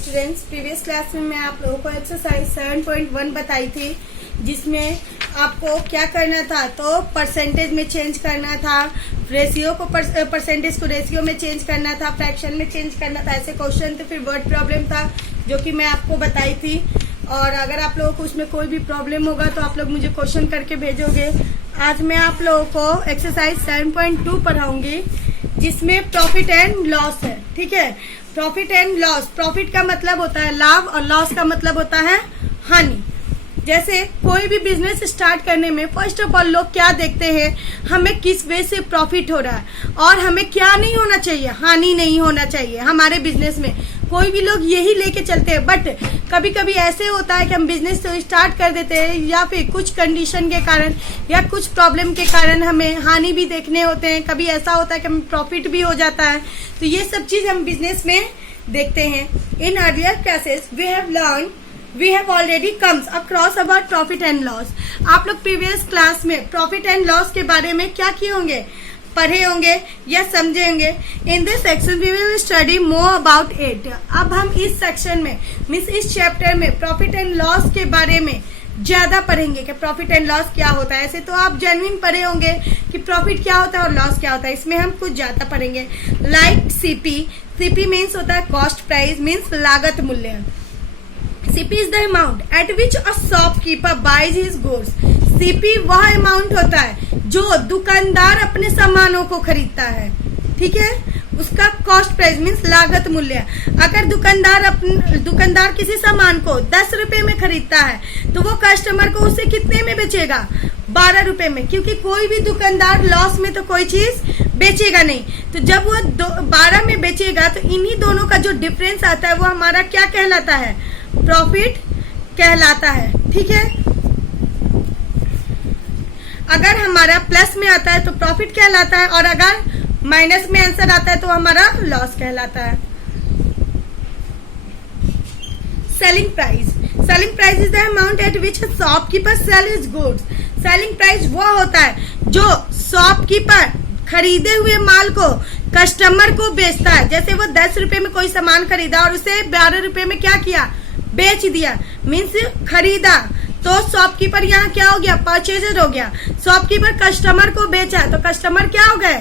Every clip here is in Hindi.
स्टूडेंट्स, प्रीवियस क्लास में मैं आप लोगों को एक्सरसाइज 7.1 बताई थी, जिसमें आपको क्या करना था, तो परसेंटेज में चेंज करना था, रेशियो को परसेंटेज को रेशियो में चेंज करना था, फ्रैक्शन में चेंज करना था, ऐसे क्वेश्चन थे। फिर वर्ड प्रॉब्लम था जो कि मैं आपको बताई थी। और अगर आप लोगों को उसमें कोई भी प्रॉब्लम होगा तो आप लोग मुझे क्वेश्चन करके भेजोगे। आज मैं आप लोगों को एक्सरसाइज 7.2 पढ़ाऊंगी, जिसमें प्रॉफिट एंड लॉस है। ठीक है, प्रॉफिट एंड लॉस। प्रॉफिट का मतलब होता है लाभ और लॉस का मतलब होता है हानि। जैसे कोई भी बिजनेस स्टार्ट करने में फर्स्ट ऑफ ऑल लोग क्या देखते हैं, हमें किस वे से प्रॉफिट हो रहा है और हमें क्या नहीं होना चाहिए, हानि नहीं होना चाहिए हमारे बिजनेस में। कोई भी लोग यही लेके चलते हैं। बट कभी कभी ऐसे होता है कि हम बिजनेस तो स्टार्ट कर देते हैं, या फिर कुछ कंडीशन के कारण या कुछ प्रॉब्लम के कारण हमें हानि भी देखने होते हैं। कभी ऐसा होता है कि हमें प्रॉफिट भी हो जाता है। तो ये सब चीज हम बिजनेस में देखते हैं। In earlier classes we have already comes across about profit and loss. आप लोग प्रीवियस क्लास में प्रॉफिट एंड लॉस के बारे में क्या किए होंगे, पढ़े होंगे या समझे होंगे। In this section we will study more about it. अब हम इस सेक्शन में मीन्स इस चैप्टर में प्रॉफिट एंड लॉस के बारे में ज्यादा पढ़ेंगे कि प्रॉफिट एंड लॉस क्या होता है। ऐसे तो आप जेन्युइन पढ़े होंगे कि प्रॉफिट क्या होता है और लॉस क्या होता है। इसमें हम कुछ ज्यादा पढ़ेंगे। लाइक सीपी मीन्स होता है कॉस्ट प्राइस, मीन्स लागत मूल्य। CP is the amount at which a shopkeeper buys his goods. CP वह अमाउंट होता है जो दुकानदार अपने सामानों को खरीदता है। ठीक है, उसका कॉस्ट प्राइस मीन्स लागत मूल्य। अगर दुकानदार किसी सामान को 10 रुपए में खरीदता है तो वो कस्टमर को उसे कितने में बेचेगा, 12 रुपए में। क्योंकि कोई भी दुकानदार लॉस में तो कोई चीज बेचेगा नहीं। तो जब वो 12 में बेचेगा तो इन्हीं दोनों का जो डिफरेंस आता है वो हमारा क्या कहलाता है, प्रॉफिट कहलाता है। ठीक है, अगर हमारा प्लस में आता है तो प्रॉफिट कहलाता है, और अगर माइनस में आंसर आता है तो हमारा लॉस कहलाता है। Selling price is the amount at which shopkeeper sell his goods. Selling price वो होता है जो शॉपकीपर खरीदे हुए माल को कस्टमर को बेचता है। जैसे वो 10 रुपए में कोई सामान खरीदा और उसे 12 रुपए में क्या किया, बेच दिया, मीन्स खरीदा। तो शॉपकीपर यहाँ क्या हो गया, परचेजर हो गया। शॉपकीपर कस्टमर को बेचा तो कस्टमर क्या हो गए,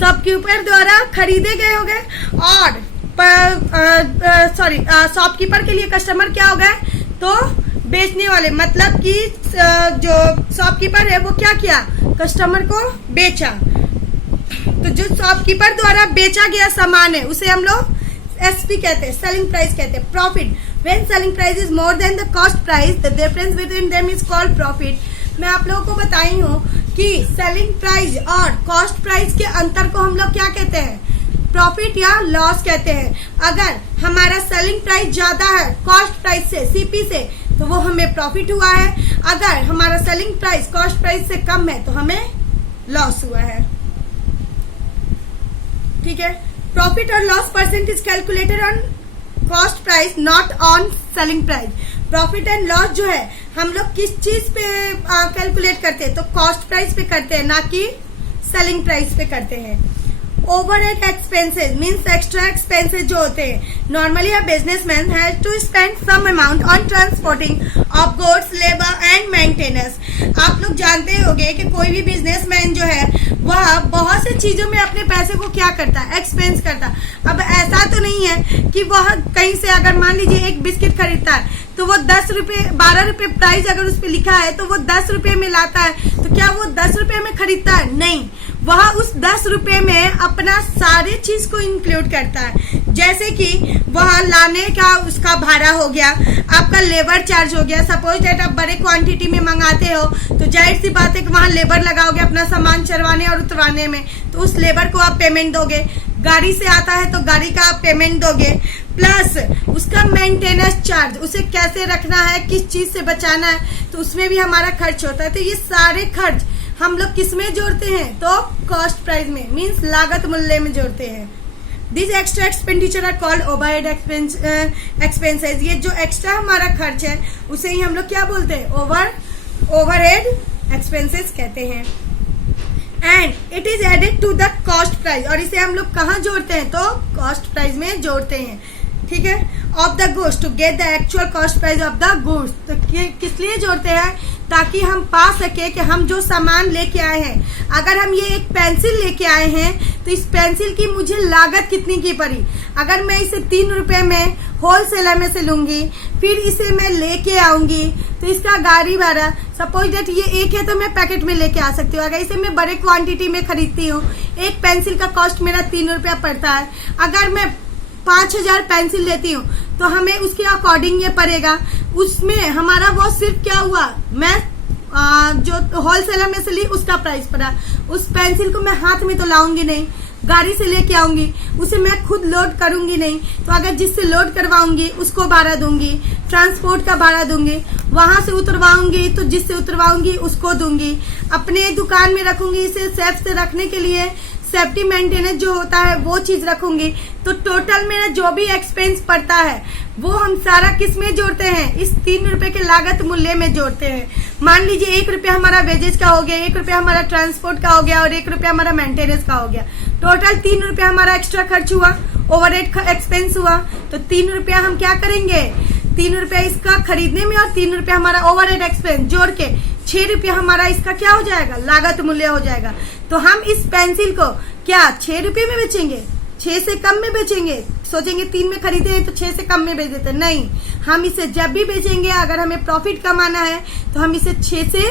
शॉपकीपर द्वारा खरीदे गए हो गए। और शॉपकीपर के लिए कस्टमर क्या हो गए, तो बेचने वाले। मतलब कि जो शॉपकीपर है वो क्या किया, कस्टमर को बेचा। तो जो शॉपकीपर द्वारा बेचा गया सामान है उसे हम लोग एसपी कहते हैं, सेलिंग प्राइस कहते हैं। Profit, when selling price is more than the cost price the difference between them is called profit. मैं आप लोगों को बताई हूँ कि सेलिंग प्राइस और कॉस्ट प्राइस के अंतर को हम लोग क्या कहते हैं, प्रॉफिट या लॉस कहते हैं। अगर हमारा सेलिंग प्राइस ज्यादा है कॉस्ट प्राइस से, सीपी से, तो वो हमें प्रॉफिट हुआ है। अगर हमारा सेलिंग प्राइस कॉस्ट प्राइस से कम है तो हमें लॉस हुआ है। ठीक है, प्रॉफिट और loss percentage calculated on cost price not on selling price. Profit and loss जो है हम लोग किस चीज पे कैलकुलेट करते हैं, तो कॉस्ट प्राइस पे करते हैं, ना कि सेलिंग प्राइस पे करते हैं। Overhead expenses means extra expenses जो होते हैं। Normally a businessman has to spend some amount on transporting of goods, labour and maintenance. आप लोग जानते होंगे कि कोई भी बिजनेसमैन जो है वह बहुत से चीजों में अपने पैसे को क्या करता है, एक्सपेंस करता है। अब ऐसा तो नहीं है कि वह कहीं से अगर मान लीजिए एक बिस्किट खरीदता है तो वो 10 रुपए 12 रुपए प्राइस अगर उस पर लिखा है तो वो 10 रुपए में लाता है, तो क्या वो 10 रुपए में खरीदता है, नहीं। वह उस 10 रुपए में अपना सारे चीज को इंक्लूड करता है। जैसे कि वह लाने का उसका भाड़ा हो गया, आपका लेबर चार्ज हो गया। सपोज दैट आप बड़े क्वांटिटी में मंगाते हो तो जाहिर सी बात है कि वहां लेबर लगाओगे अपना सामान चढ़वाने और उतरवाने में, तो उस लेबर को आप पेमेंट दोगे। गाड़ी से आता है तो गाड़ी का आप पेमेंट दोगे, प्लस उसका मेंटेनेंस चार्ज, उसे कैसे रखना है, किस चीज से बचाना है, तो उसमें भी हमारा खर्च होता है। तो ये सारे खर्च हम लोग किस में जोड़ते हैं, तो कॉस्ट प्राइस में, मीन्स लागत मूल्य में जोड़ते हैं। This extra expenditure are called overhead expenses. ये जो एक्स्ट्रा हमारा खर्च है उसे ही हम लोग क्या बोलते हैं, ओवरहेड एक्सपेंसेस कहते हैं। And it is added to the cost price, और इसे हम लोग कहाँ जोड़ते हैं, तो कॉस्ट प्राइस में जोड़ते हैं। ठीक है, of the goods to get the actual cost price of the goods. तो किस लिए जोड़ते हैं? ताकि हम पा सके कि हम जो सामान लेके आए हैं, अगर हम ये एक पेंसिल लेके आए हैं तो इस पेंसिल की मुझे लागत कितनी की पड़ी। अगर मैं इसे 3 रुपए में होलसेलर में से लूंगी, फिर इसे मैं लेके आऊंगी तो इसका गाड़ी भाड़ा, सपोज दैट ये एक है तो मैं पैकेट में लेके आ सकती हूँ। अगर इसे मैं बड़े क्वांटिटी में खरीदती हूँ, एक पेंसिल का कॉस्ट मेरा 3 रुपया पड़ता है। अगर मैं 5000 पेंसिल लेती हूँ तो हमें उसके अकॉर्डिंग ये पड़ेगा। उसमें हमारा वो सिर्फ क्या हुआ, मैं जो होलसेलर में से ली उसका प्राइस पड़ा। उस पेंसिल को मैं हाथ में तो लाऊंगी नहीं, गाड़ी से लेके आऊंगी, उसे मैं खुद लोड करूंगी नहीं। तो अगर जिससे लोड करवाऊंगी उसको भाड़ा दूंगी, ट्रांसपोर्ट का भाड़ा दूंगी, वहां से उतरवाऊंगी तो जिससे उतरवाऊंगी उसको दूंगी। अपने दुकान में रखूंगी, इसे सेफ से रखने के लिए सेफ्टी मेंटेनेंस जो होता है वो चीज रखूंगी। तो टोटल मेरा जो भी एक्सपेंस पड़ता है वो हम सारा किस में जोड़ते हैं? इस 3 रुपए के लागत मूल्य में जोड़ते हैं। मान लीजिए 1 रुपया हमारा वेजेस का हो गया, 1 रुपया हमारा ट्रांसपोर्ट का हो गया और 1 रुपया हमारा मेंटेनेंस का हो गया। टोटल 3 रुपया हमारा एक्स्ट्रा खर्च हुआ, ओवरहेड एक्सपेंस हुआ। तो 3 रुपया हम क्या करेंगे? 3 रुपया इसका खरीदने में और 3 रुपया हमारा ओवरहेड एक्सपेंस जोड़ के 6 रुपया हमारा इसका क्या हो जाएगा? लागत मूल्य हो जाएगा। तो हम इस पेंसिल को क्या 6 रुपये में बेचेंगे? 6 से कम में बेचेंगे? सोचेंगे 3 में खरीदे हैं तो 6 से कम में बेच देते, नहीं। हम इसे जब भी बेचेंगे, अगर हमें प्रॉफिट कमाना है तो हम इसे 6 से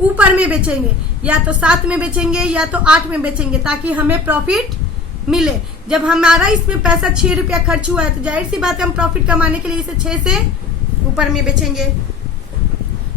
ऊपर में बेचेंगे, या तो 7 में बेचेंगे या तो 8 में बेचेंगे, ताकि हमें प्रॉफिट मिले। जब हमारा इसमें पैसा 6 रुपया खर्च हुआ है तो जाहिर सी बात है हम प्रॉफिट कमाने के लिए इसे 6 से ऊपर में बेचेंगे।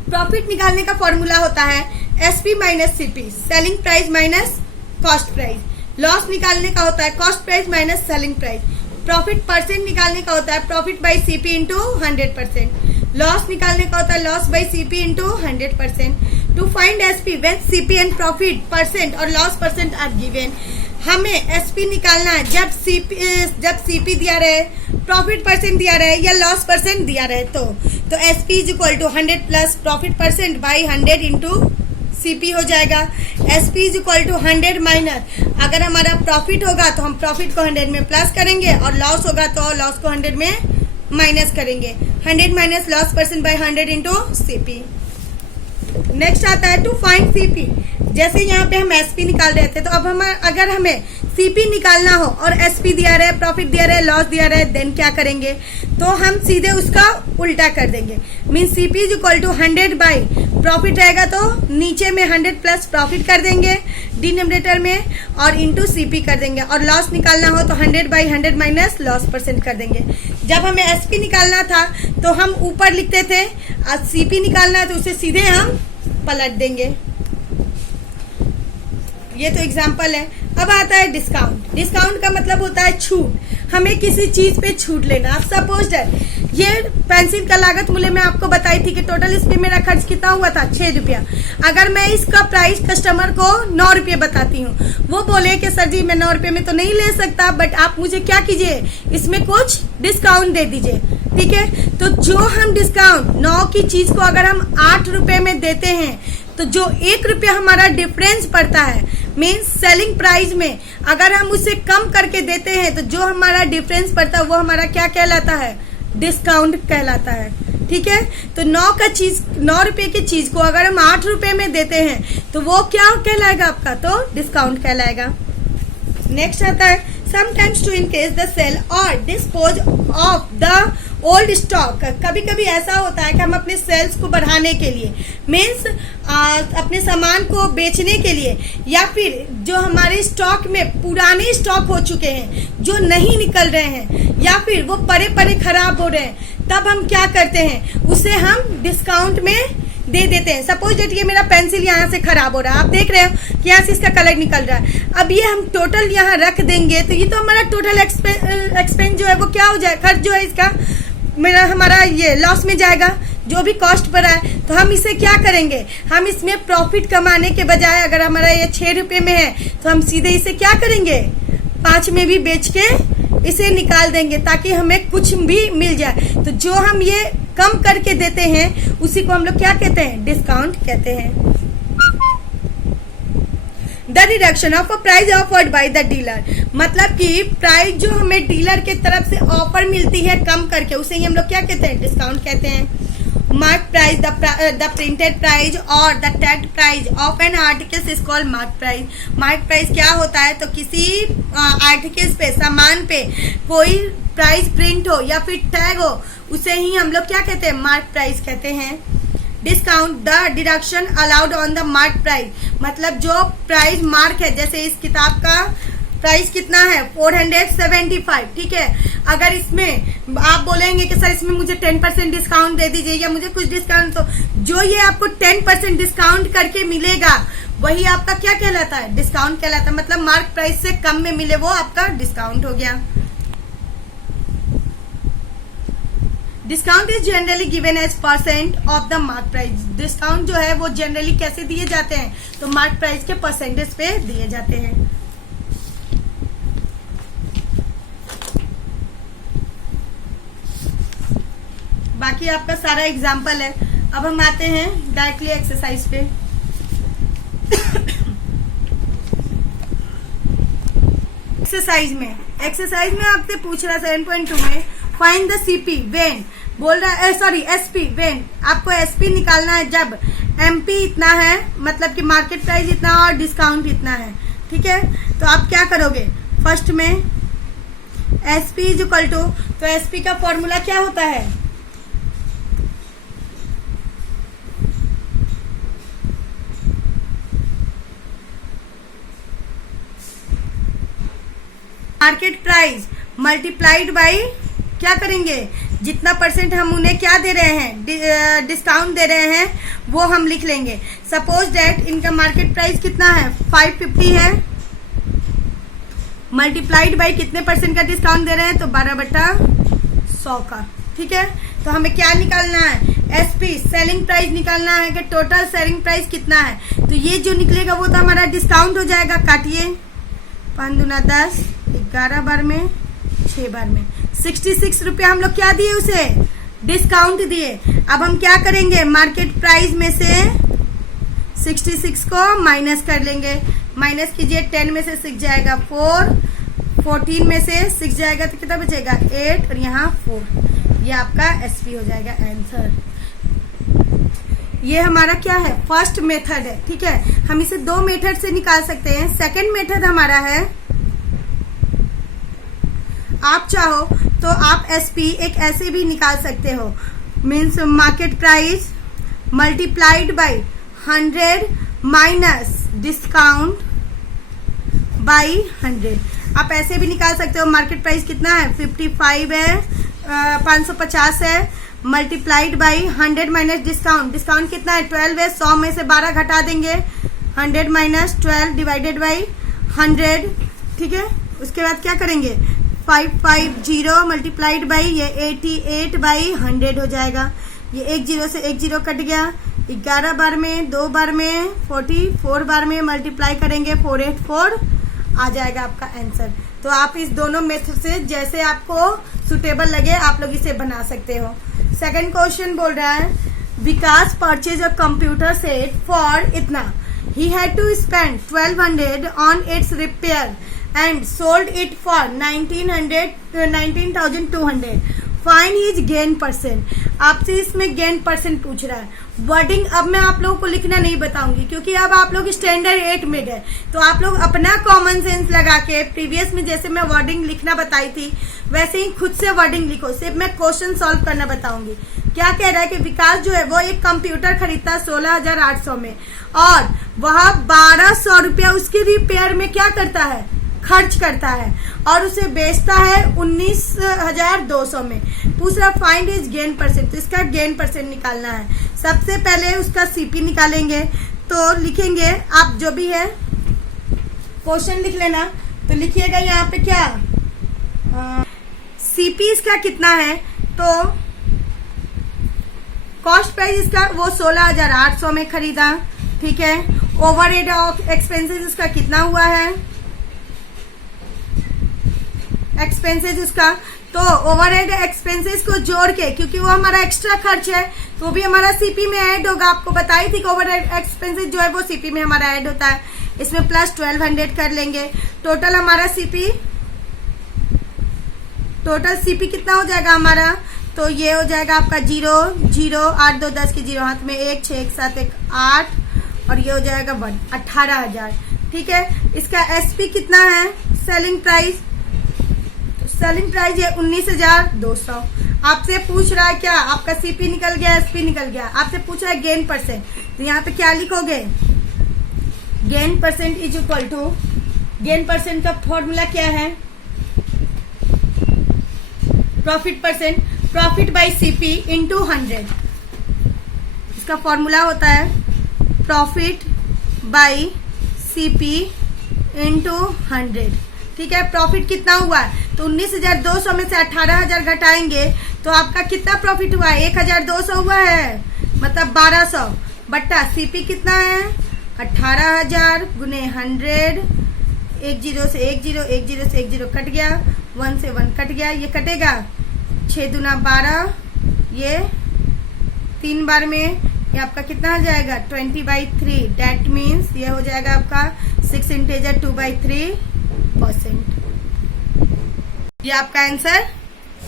प्रॉफिट निकालने का फॉर्मूला होता है SP minus CP, selling price minus cost price. Loss निकालने का होता है cost price minus selling price. Profit percent निकालने का होता है profit by CP into 100%। Loss निकालने का होता है loss by CP into 100%। To find SP when CP and profit percent और लॉस परसेंट आर गिवन। हमें एसपी निकालना है जब सीपी दिया रहे, प्रॉफिट परसेंट दिया रहे या लॉस परसेंट दिया रहे। तो SP is equal to 100 plus profit percent by 100 into CP हो जाएगा। SP is equal to 100 minus, अगर हमारा प्रॉफिट होगा तो हम प्रॉफिट को 100 में प्लस करेंगे और लॉस होगा तो लॉस को 100 में माइनस करेंगे। 100 minus loss percent by 100 into CP. Next आता है टू फाइंड सीपी। जैसे यहाँ पे हम एसपी निकाल रहे थे, तो अब हम अगर हमें सीपी निकालना हो और एसपी दिया रहे, प्रॉफिट दिया रहे, लॉस दिया रहे, देन क्या करेंगे? तो हम सीधे उसका उल्टा कर देंगे। Mean CP is equal to 100 by profit रहेगा तो नीचे में 100 प्लस प्रॉफिट कर देंगे डिनोमिनेटर में और इंटू सीपी कर देंगे। और लॉस निकालना हो तो 100 बाई 100 माइनस लॉस परसेंट कर देंगे। जब हमें एसपी निकालना था तो हम ऊपर लिखते थे, आज सीपी निकालना है तो उसे सीधे हम पलट देंगे। ये तो एग्जाम्पल है। अब आता है डिस्काउंट। डिस्काउंट का मतलब होता है छूट। हमें किसी चीज पे छूट लेना। अब सपोज ये पेंसिल का लागत मूल्य मैं आपको बताई थी कि टोटल इस पे मेरा खर्च कितना हुआ था? 6 रुपया। अगर मैं इसका प्राइस कस्टमर को 9 रुपये बताती हूँ, वो बोले कि सर जी मैं 9 रुपये में तो नहीं ले सकता, बट आप मुझे क्या कीजिए, इसमें कुछ डिस्काउंट दे दीजिए। ठीक है, तो जो हम डिस्काउंट 9 की चीज को अगर हम 8 रुपये में देते हैं तो जो 1 रुपया हमारा डिफरेंस पड़ता है मीन्स सेलिंग प्राइस में, अगर हम उसे कम करके देते हैं तो जो हमारा डिफरेंस पड़ता है वो हमारा क्या कहलाता है? डिस्काउंट कहलाता है। ठीक है, तो 9 रुपए की चीज को अगर हम 8 रुपए में देते हैं तो वो क्या कहलाएगा आपका? तो डिस्काउंट कहलाएगा। नेक्स्ट आता है sometimes to increase the sale और dispose of the old stock. कभी कभी ऐसा होता है कि हम अपने सेल्स को बढ़ाने के लिए मीन्स अपने सामान को बेचने के लिए, या फिर जो हमारे स्टॉक में पुराने स्टॉक हो चुके हैं जो नहीं निकल रहे हैं या फिर वो पड़े पड़े खराब हो रहे हैं, तब हम क्या करते हैं? उसे हम डिस्काउंट में दे देते हैं। सपोज दैट ये मेरा पेंसिल यहाँ से खराब हो रहा है, आप देख रहे हो कि यहाँ से इसका कलर निकल रहा है। अब ये हम टोटल यहाँ रख देंगे तो ये तो हमारा टोटल एक्सपेंस जो है वो क्या हो जाए? खर्च जो है इसका हमारा ये लॉस में जाएगा, जो भी कॉस्ट बढ़ा है। तो हम इसे क्या करेंगे? हम इसमें प्रॉफिट कमाने के बजाय, अगर हमारा ये 6 रुपये में है तो हम सीधे इसे क्या करेंगे? 5 में भी बेच के इसे निकाल देंगे ताकि हमें कुछ भी मिल जाए। तो जो हम ये कम करके देते हैं उसी को हम लोग क्या कहते हैं? डिस्काउंट कहते हैं। The reduction of a price offered by the dealer, मतलब कि प्राइस जो हमें डीलर के तरफ से ऑफर मिलती है कम करके, उसे ही हम लोग क्या कहते हैं, डिस्काउंट कहते हैं। Mark price, the printed price और the tag price of an article is called mark price. Mark price क्या होता है, तो किसी आर्टिकल्स पे, सामान पे कोई प्राइस प्रिंट हो या फिर टैग हो, उसे ही हम लोग क्या कहते हैं, मार्क प्राइस कहते हैं। Discount, the deduction allowed on the mark price, मतलब जो प्राइस मार्क है, जैसे इस किताब का प्राइस कितना है 475, ठीक है। अगर इसमें आप बोलेंगे कि सर इसमें मुझे 10% डिस्काउंट दे दीजिए या मुझे कुछ डिस्काउंट, तो जो ये आपको 10% डिस्काउंट करके मिलेगा वही आपका क्या कहलाता है, डिस्काउंट कहलाता है। मतलब मार्क प्राइस से कम में मिले वो आपका डिस्काउंट हो गया। Discount is generally given as % of the mark price. Discount जो है वो जनरली कैसे दिए जाते हैं, तो मार्क प्राइस के परसेंटेज पे दिए जाते हैं। बाकी आपका सारा एग्जाम्पल है। अब हम आते हैं डायरेक्टली एक्सरसाइज पे। एक्सरसाइज में आपसे पूछ रहा 7.2 में फाइंड द सीपी व्हेन, बोल रहा है सॉरी एसपी व्हेन, आपको एसपी निकालना है जब एमपी इतना है, मतलब कि मार्केट प्राइस इतना और डिस्काउंट इतना है, ठीक है। तो आप क्या करोगे, फर्स्ट में एसपी इज इक्वल टू, तो एसपी का फॉर्मूला क्या होता है, मार्केट प्राइस मल्टीप्लाइड बाय क्या करेंगे, जितना परसेंट हम उन्हें क्या दे रहे हैं, डिस्काउंट दे रहे हैं, वो हम लिख लेंगे। सपोज दैट इनका मार्केट प्राइस कितना है 550 है, मल्टीप्लाइड बाय कितने परसेंट का डिस्काउंट दे रहे हैं, तो 12/100 का, ठीक है। तो हमें क्या निकालना है, एसपी सेलिंग प्राइस निकालना है कि टोटल सेलिंग प्राइस कितना है। तो ये जो निकलेगा वो तो हमारा डिस्काउंट हो जाएगा, काटिए 5 दूना 10, 11 बार में 6 बार में 66 रुपया हम लोग क्या दिए उसे, डिस्काउंट दिए। अब हम क्या करेंगे, मार्केट प्राइस में से 66 को माइनस कर लेंगे, माइनस कीजिए 10 में से 6 जाएगा 4, 14 में से 6 जाएगा तो कितना बचेगा 8 और यहाँ 4, ये आपका एसपी हो जाएगा आंसर। ये हमारा क्या है, फर्स्ट मेथड है, ठीक है। हम इसे 2 मेथड से निकाल सकते हैं। सेकंड मेथड हमारा है, आप चाहो तो आप एसपी एक ऐसे भी निकाल सकते हो, means market price multiplied by 100 minus discount bye 100। आप ऐसे भी निकाल सकते हो, मार्केट प्राइस कितना है 55 है, 550 है, multiplied by 100 minus discount, discount कितना है 12 है, 100 में से 12 घटा देंगे, 100 माइनस 12 डिवाइडेड बाय 100, ठीक है। उसके बाद क्या करेंगे, 550 मल्टीप्लाइड बाई ये 88 बाई 100 हो जाएगा। ये 1 0 से 1 0 कट गया, 11 बार में 2 बार में 44 बार में मल्टीप्लाई करेंगे 484 आ जाएगा आपका आंसर। तो आप इस दोनों मेथड से जैसे आपको सुटेबल लगे आप लोग इसे बना सकते हो। सेकंड क्वेश्चन बोल रहा है, Vikas purchase a computer set for इतना, he had to spend 1200 on its repair and sold it for 19,200. Find his gain percent. आपसे इसमें गेन परसेंट पूछ रहा है। वर्डिंग अब मैं आप लोगों को लिखना नहीं बताऊंगी क्योंकि अब आप लोग स्टैंडर्ड 8 में गए, तो आप लोग अपना कॉमन सेंस लगा के प्रीवियस में जैसे मैं वर्डिंग लिखना बताई थी वैसे ही खुद से वर्डिंग लिखो। सिर्फ मैं क्वेश्चन सॉल्व करना बताऊंगी। क्या कह रहा है कि विकास जो है वो एक कंप्यूटर खरीदता है 16,800 में और वह 1,200 रुपया उसकी रिपेयर में क्या करता है, खर्च करता है और उसे बेचता है 19,200 में। दूसरा फाइंड इज गेन परसेंट, तो इसका गेन परसेंट निकालना है। सबसे पहले उसका सीपी निकालेंगे, तो लिखेंगे आप जो भी है क्वेश्चन लिख लेना। तो लिखिएगा यहाँ पे क्या सीपी इसका कितना है, तो कॉस्ट प्राइस इसका वो 16,800 में खरीदा, ठीक है। ओवरहेड एक्सपेंसेस इसका कितना हुआ है, एक्सपेंसेस उसका, तो ओवरहेड एक्सपेंसेस को जोड़ के क्योंकि वो हमारा एक्स्ट्रा खर्च है तो भी हमारा सीपी में ऐड होगा। आपको बताई थी कि ओवरहेड एक्सपेंसेस जो है वो सीपी में हमारा ऐड होता है। इसमें प्लस 1200 कर लेंगे। टोटल हमारा सीपी, टोटल सीपी कितना हो जाएगा हमारा, तो ये हो जाएगा आपका 0 0 8 2 10 की 0 हाथ में 1 6 1 7 1 8 और ये हो जाएगा 1 18,000। ठीक है, इसका एसपी कितना है, सेलिंग प्राइस, तो सेलिंग प्राइस ये 19,200। आपसे पूछ रहा है क्या, आपका सीपी निकल गया, एसपी निकल गया, आपसे पूछ रहा है गेन परसेंट, तो यहाँ पे क्या लिखोगे, gain percent is equal to, gain percent का फॉर्मूला क्या है, profit percent, profit by CP into 100। इसका फॉर्मूला होता है प्रॉफिट बाई सीपी इंटू 100। ठीक है, प्रॉफिट कितना हुआ है, तो 19,200 में से 18,000 घटाएंगे तो आपका कितना प्रॉफिट हुआ है, 1,200 हुआ है, मतलब 1200 बट्टा सीपी कितना है 18,000 गुने 100, 1 0 से 1 0, 1 0 से 1 0 कट गया, 1 से 1 कट गया, ये कटेगा 6 दूना 12, ये 3 बार में ये आपका कितना आ जाएगा 20/3। डेट मीन्स ये हो जाएगा आपका 6 इंटीजर 2/3%। ये आपका आंसर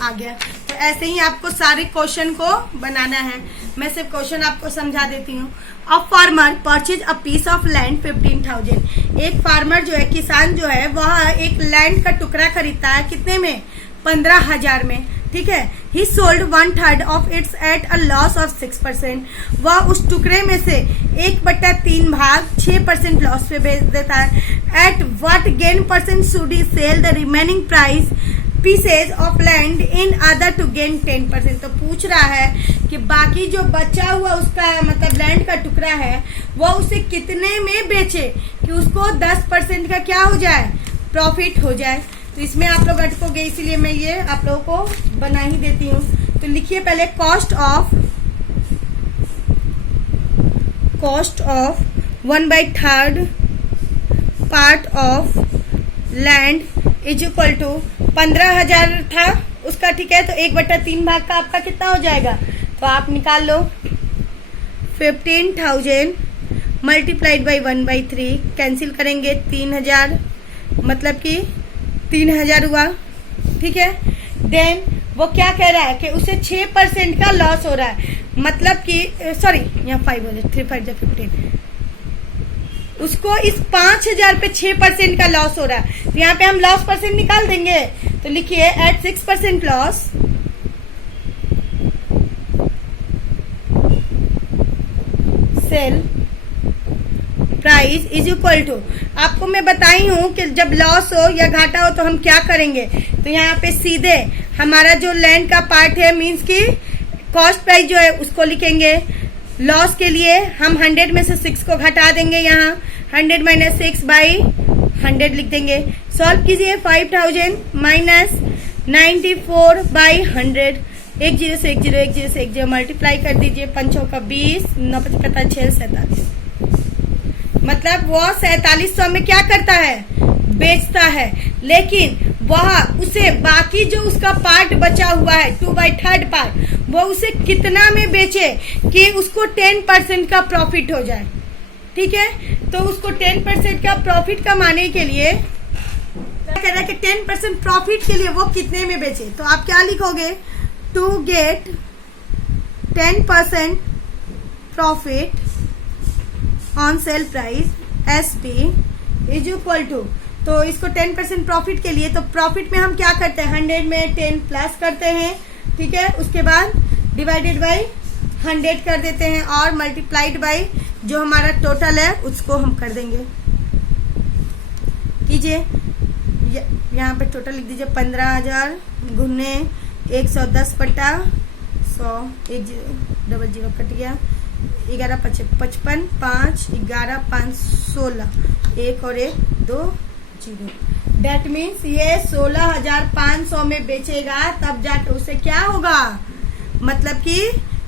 आ गया। तो ऐसे ही आपको सारे क्वेश्चन को बनाना है। मैं सिर्फ क्वेश्चन आपको समझा देती हूँ। A farmer purchase a piece of land 15,000। एक फार्मर जो है, किसान जो है, वह एक लैंड का टुकड़ा खरीदता है, कितने में, 15,000 में। ठीक है, ही sold 1/3 of its at a loss of 6%। वह उस टुकड़े में से 1/3 भाग 6% लॉस पे बेच देता है। At what gain percent should he sell the remaining price pieces of land in other to gain 10%। तो पूछ रहा है कि बाकी जो बचा हुआ उसका मतलब लैंड का टुकड़ा है वो उसे कितने में बेचे कि उसको 10% का क्या हो जाए, प्रॉफिट हो जाए। तो इसमें आप लोग अटकोगे, इसीलिए मैं ये आप लोगों को बना ही देती हूँ। तो लिखिए पहले cost of 1/3 part of land is equal to 15,000 था उसका। ठीक है, तो 1/3 भाग का आपका कितना हो जाएगा, तो आप निकाल लो 15,000 मल्टीप्लाइड बाई 1/3, कैंसिल करेंगे 3,000, मतलब कि 3,000 हुआ। ठीक है, देन वो क्या कह रहा है कि उसे 6% का लॉस हो रहा है, मतलब कि सॉरी यहाँ 5 हो जाए, 3 5 15, उसको इस 5,000 पे 6% का लॉस हो रहा है। तो यहाँ पे हम लॉस परसेंट निकाल देंगे। तो लिखिए at 6% loss sale price is equal to, आपको मैं बताई हूँ कि जब लॉस हो या घाटा हो तो हम क्या करेंगे। तो यहाँ पे सीधे हमारा जो लैंड का पार्ट है मीन्स की कॉस्ट प्राइस जो है उसको लिखेंगे। लॉस के लिए हम 100 में से 6 को घटा देंगे, यहाँ 100 - 6 बाई 100 लिख देंगे। सॉल्व कीजिए 5,000 माइनस 94 बाई 100, 1 0 से 1 0, 1 0 से 1 0 मल्टीप्लाई कर दीजिए, 5 का 20, 9 5 6 47, मतलब वो 4700 में क्या करता है, बेचता है। लेकिन वह उसे बाकी जो उसका पार्ट बचा हुआ है 2/3 पार्ट, वो उसे कितना में बेचे कि उसको 10% का प्रॉफिट हो जाए। ठीक है, तो उसको 10% का प्रॉफिट कमाने के लिए क्या कह रहा है कि 10% प्रॉफिट के लिए वो कितने में बेचे। तो आप क्या लिखोगे, to get 10% profit on sale price SP is equal to, तो इसको 10% प्रॉफिट के लिए, तो प्रॉफिट में हम क्या करते हैं 100 में 10 प्लस करते हैं। ठीक है, उसके बाद डिवाइडेड बाई 100 कर देते हैं और मल्टीप्लाइड बाई जो हमारा टोटल है उसको हम कर देंगे। कीजिए, यहाँ पे टोटल लिख दीजिए 15,000 गुने 110 बटा 100, 1 0 0 कट गया, 11 5 55, 5 11 5 16, 1 और 1 2 0। डेट मीन्स ये 16,500 में बेचेगा, तब जाके उसे क्या होगा, मतलब कि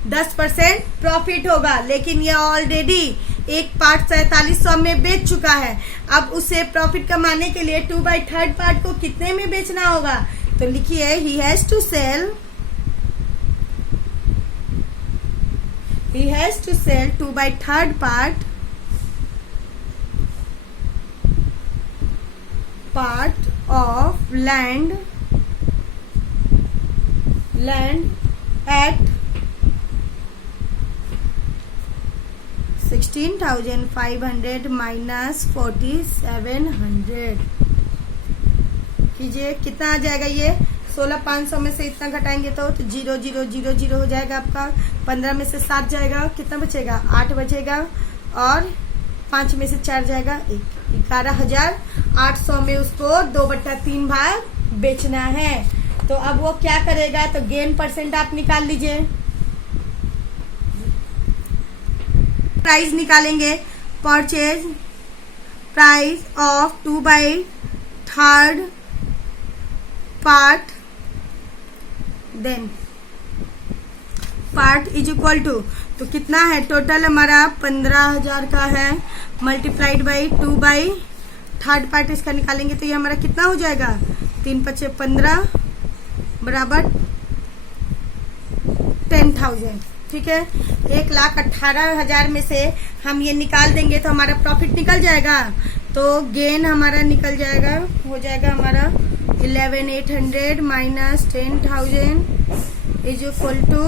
10% प्रॉफिट होगा। लेकिन ये ऑलरेडी एक पार्ट 4700 में बेच चुका है। अब उसे प्रॉफिट कमाने के लिए 2/3 पार्ट को कितने में बेचना होगा। तो लिखिए he has to sell 2/3 part part of land at 16,500 minus 4,700 कीजिए। कितना आ जाएगा ये? 16,500 में से इतना घटाएंगे तो 0 0 0 0 हो जाएगा आपका। 15 में से 7 जाएगा, कितना बचेगा? 8 बचेगा, और 5 में से 4 जाएगा 1। 11,800 में उसको 2/3 भाग बेचना है। तो अब वो क्या करेगा? तो गेन परसेंट आप निकाल लीजिए। प्राइस निकालेंगे, purchase price of 2/3 part, then part is equal to, तो कितना है टोटल हमारा? 15,000 का है, मल्टीप्लाइड बाई 2/3 पार्ट इसका निकालेंगे तो ये हमारा कितना हो जाएगा? 3×5 = 15 बराबर 10,000। ठीक है, 1,18,000 में से हम ये निकाल देंगे तो हमारा प्रॉफिट निकल जाएगा। तो गेन हमारा निकल जाएगा, हो जाएगा हमारा 11,800 माइनस 10,000 इज इक्वल टू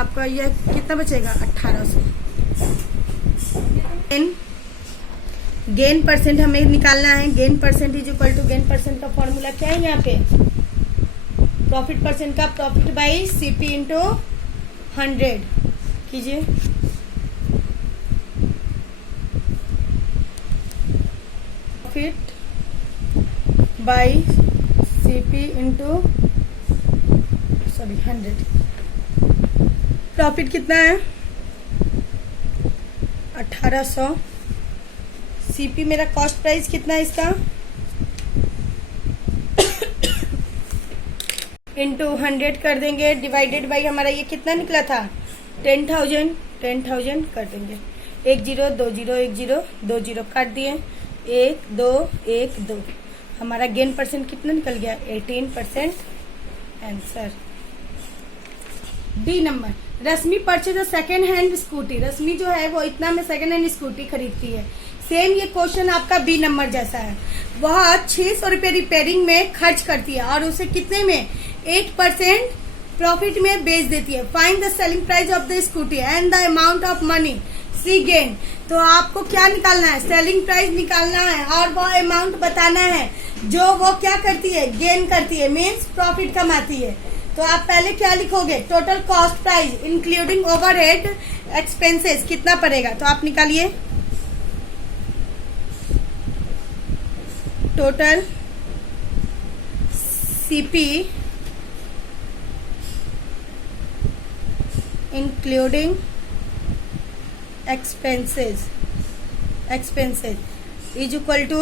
आपका यह कितना बचेगा? 1,800। गेन परसेंट हमें निकालना है। Gain percent is equal to, gain percent का फॉर्मूला क्या है यहाँ पे? प्रॉफिट परसेंट का प्रॉफिट बाई सीपी इंटू 100 कीजिए। Profit by CP into 100। Profit कितना है? 1,800। सीपी मेरा कॉस्ट प्राइस कितना है इसका? इंटू 100 कर देंगे, डिवाइडेड बाई हमारा ये कितना निकला था? 10,000 कर देंगे। 1 0 2 0 1 0 2 0 काट दिए, 1 2 1 2। हमारा गेन परसेंट कितना निकल गया? 18%। Answer B number. Rashmi purchase a second hand scooty. Rashmi जो है वो इतना में सेकेंड हैंड स्कूटी खरीदती है। सेम ये क्वेश्चन आपका बी नंबर जैसा है। वह 600 रुपये रिपेयरिंग में खर्च करती है और उसे कितने में? 8% प्रॉफिट में बेच देती है। Find the selling price of the scooty and the amount of money she gain. तो आपको क्या निकालना है? सेलिंग प्राइस निकालना है और वो अमाउंट बताना है जो वो क्या करती है? गेन करती है, मीन्स प्रॉफिट कमाती है। तो आप पहले क्या लिखोगे? Total cost price including overhead expenses कितना पड़ेगा? तो आप निकालिए, total CP including expenses is equal to